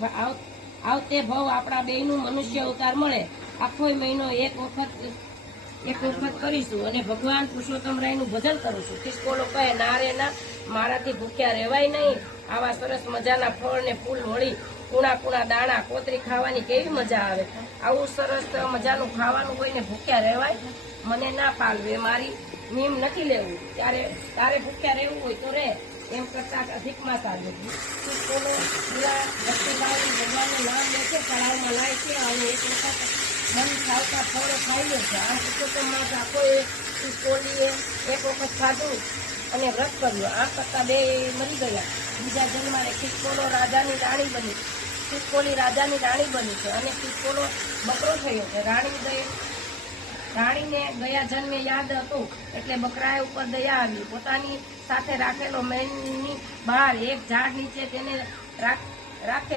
આવતે ભાવ આપણા બેયનું મનુષ્ય અવતાર મળે, આખો મહિનો એક વખત કરીશું અને ભગવાન પુરુષોત્તમરાયનું ભજન કરીશું. ખિસકોલો કહે, ના રે ના, મારાથી ભૂખ્યા રહેવાય નહીં. આવા સરસ મજાના ફળ ને ફૂલ મળી કુણા કુણા દાણા કોતરી ખાવાની કેવી મજા આવે. આવું સરસ મજાનું ખાવાનું હોય ને ભૂખ્યા રહેવાય, મને ના પાલવે, મારી નીમ નથી લેવું. તારે ભૂખ્યા રહેવું હોય તો રે, એમ કરતા અધિકમાં ચાલુ. ખિસકોલો ભક્તિભાવી ભગવાનનું નામ લે છે, તળાવમાં લાય છે અને એક વખત મન ખાવતા ફળો ખાઈ લે છે. આ પુરુષોત્તમમાં આખો ખિસકોલીએ એક વખત ખાધું અને વ્રત કર્યું. આ કરતા બે મરી ગયા. બીજા જન્માએ ખિસકોલો રાજાની રાણી બની, ખિસકોલી રાજાની રાણી બની છે અને ખિસકોલો બકરો થયો છે. રાણીને ગયા જન્મે યાદ હતું એટલે બકરાએ ઉપર દયા આવી. પોતાની સાથે રાખેલો મહેલની બહાર એક ઝાડ નીચે તેને રાખે